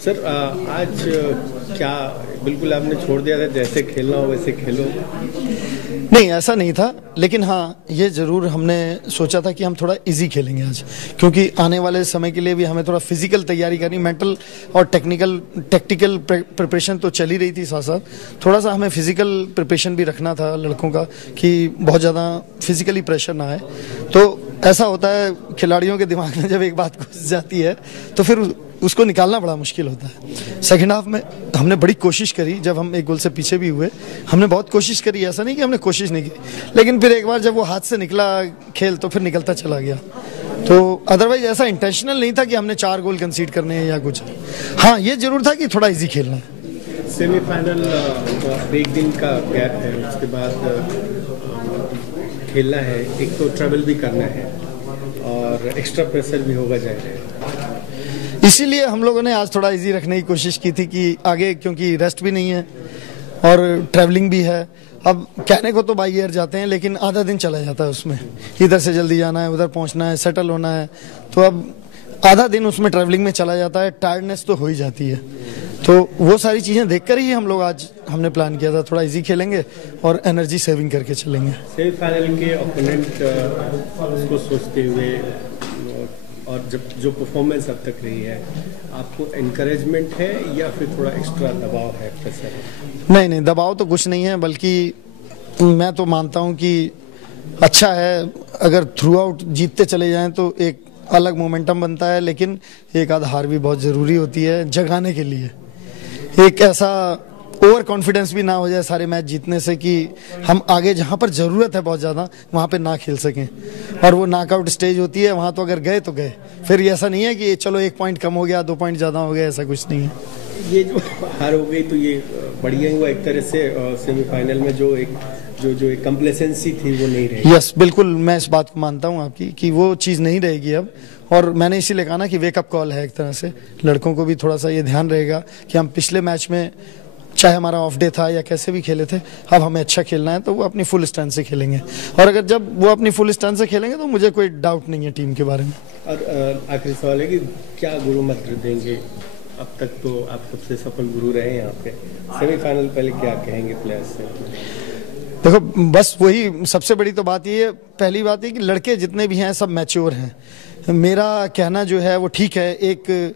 Sir आज क्या बिल्कुल आपने छोड़ दिया था, जैसे खेलना हो वैसे खेलो? नहीं, ऐसा नहीं था, लेकिन हाँ ये ज़रूर हमने सोचा था कि हम थोड़ा इजी खेलेंगे आज, क्योंकि आने वाले समय के लिए भी हमें थोड़ा फिजिकल तैयारी करनी, मेंटल और टेक्टिकल प्रिपरेशन तो चल ही रही थी, साथ साथ थोड़ा सा हमें फिजिकल प्रिपरेशन भी रखना था लड़कों का, कि बहुत ज़्यादा फिजिकली प्रेशर ना आए। तो ऐसा होता है खिलाड़ियों के दिमाग में, जब एक बात घुस जाती है तो फिर उसको निकालना बड़ा मुश्किल होता है। सेकेंड हाफ में हमने बड़ी कोशिश करी, जब हम एक गोल से पीछे भी हुए हमने बहुत कोशिश करी, ऐसा नहीं कि हमने कोशिश नहीं की, लेकिन फिर एक बार जब वो हाथ से निकला खेल तो फिर निकलता चला गया। तो अदरवाइज ऐसा इंटेंशनल नहीं था कि हमने 4 गोल कंसीड करने हैं या कुछ। हाँ ये जरूर था कि थोड़ा इजी खेलना है। सेमीफाइनल एक दिन का गैप है, उसके बाद खेलना है, एक तो ट्रैवल भी करना है और एक्स्ट्रा प्रेशर भी होगा जाएगा। इसीलिए हम लोगों ने आज थोड़ा इजी रखने की कोशिश की थी कि आगे, क्योंकि रेस्ट भी नहीं है और ट्रैवलिंग भी है। अब कहने को तो बाई एयर जाते हैं, लेकिन आधा दिन चला जाता है उसमें, इधर से जल्दी जाना है, उधर पहुंचना है, सेटल होना है, तो अब आधा दिन उसमें ट्रैवलिंग में चला जाता है, टायर्डनेस तो हो ही जाती है। तो वो सारी चीज़ें देखकर ही हम लोग आज हमने प्लान किया था थोड़ा इजी खेलेंगे और एनर्जी सेविंग करके चलेंगे। सेमीफाइनल के ओपोनेंट को सोचते हुए और जब जो परफॉर्मेंस अब तक रही है, आपको एनकरेजमेंट है या फिर थोड़ा एक्स्ट्रा दबाव है, प्रेशर है? नहीं, दबाव तो कुछ नहीं है, बल्कि मैं तो मानता हूं कि अच्छा है अगर थ्रू आउट जीतते चले जाएं तो एक अलग मोमेंटम बनता है, लेकिन एक आध हार भी बहुत ज़रूरी होती है जगाने के लिए। एक ऐसा ओवर कॉन्फिडेंस भी ना हो जाए सारे मैच जीतने से कि हम आगे जहां पर ज़रूरत है बहुत ज़्यादा वहां पे ना खेल सकें, और वो नॉकआउट स्टेज होती है, वहां तो अगर गए तो गए, फिर ऐसा नहीं है कि चलो 1 पॉइंट कम हो गया, 2 पॉइंट ज़्यादा हो गया, ऐसा कुछ नहीं है। ये जो हार हो गई तो ये बढ़िया हुआ एक तरह से, सेमीफाइनल में जो एक कंप्लेसेंसी थी वो नहीं रही। यस, बिल्कुल मैं इस बात को मानता हूँ आपकी कि वो चीज़ नहीं रहेगी अब, और मैंने इसीलिए कहा ना कि वेकअप कॉल है एक तरह से। लड़कों को भी थोड़ा सा ये ध्यान रहेगा कि हम पिछले मैच में चाहे हमारा ऑफ डे था या कैसे भी खेले थे, अब हमें अच्छा खेलना है, तो वो अपनी फुल स्ट्रेंथ से खेलेंगे, और अगर जब वो अपनी फुल स्ट्रेंथ से खेलेंगे तो मुझे कोई डाउट नहीं है टीम के बारे में। और आखिरी सवाल है कि क्या गुरु मंत्र देंगे? अब तक तो आप सबसे सफल गुरु रहे यहाँ पे, सेमीफाइनल पहले क्या कहेंगे प्लेयर्स से? देखो, बस वही सबसे बड़ी तो बात ये है, पहली बात है कि लड़के जितने भी हैं सब मैच्योर हैं। मेरा कहना जो है वो ठीक है, एक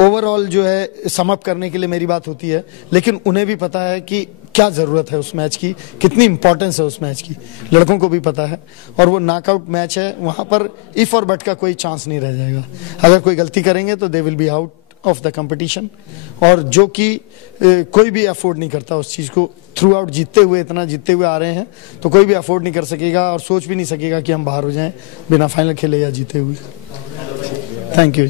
ओवरऑल जो है समअप करने के लिए मेरी बात होती है, लेकिन उन्हें भी पता है कि क्या ज़रूरत है उस मैच की, कितनी इंपॉर्टेंस है उस मैच की, लड़कों को भी पता है। और वो नॉकआउट मैच है, वहाँ पर इफ़ और बट का कोई चांस नहीं रह जाएगा। अगर कोई गलती करेंगे तो they will be out of the competition, और जो कि कोई भी अफोर्ड नहीं करता उस चीज़ को। थ्रू आउट इतना जीतते हुए आ रहे हैं, तो कोई भी अफोर्ड नहीं कर सकेगा और सोच भी नहीं सकेगा कि हम बाहर हो जाएं बिना फाइनल खेले या जीते हुए। Thank you.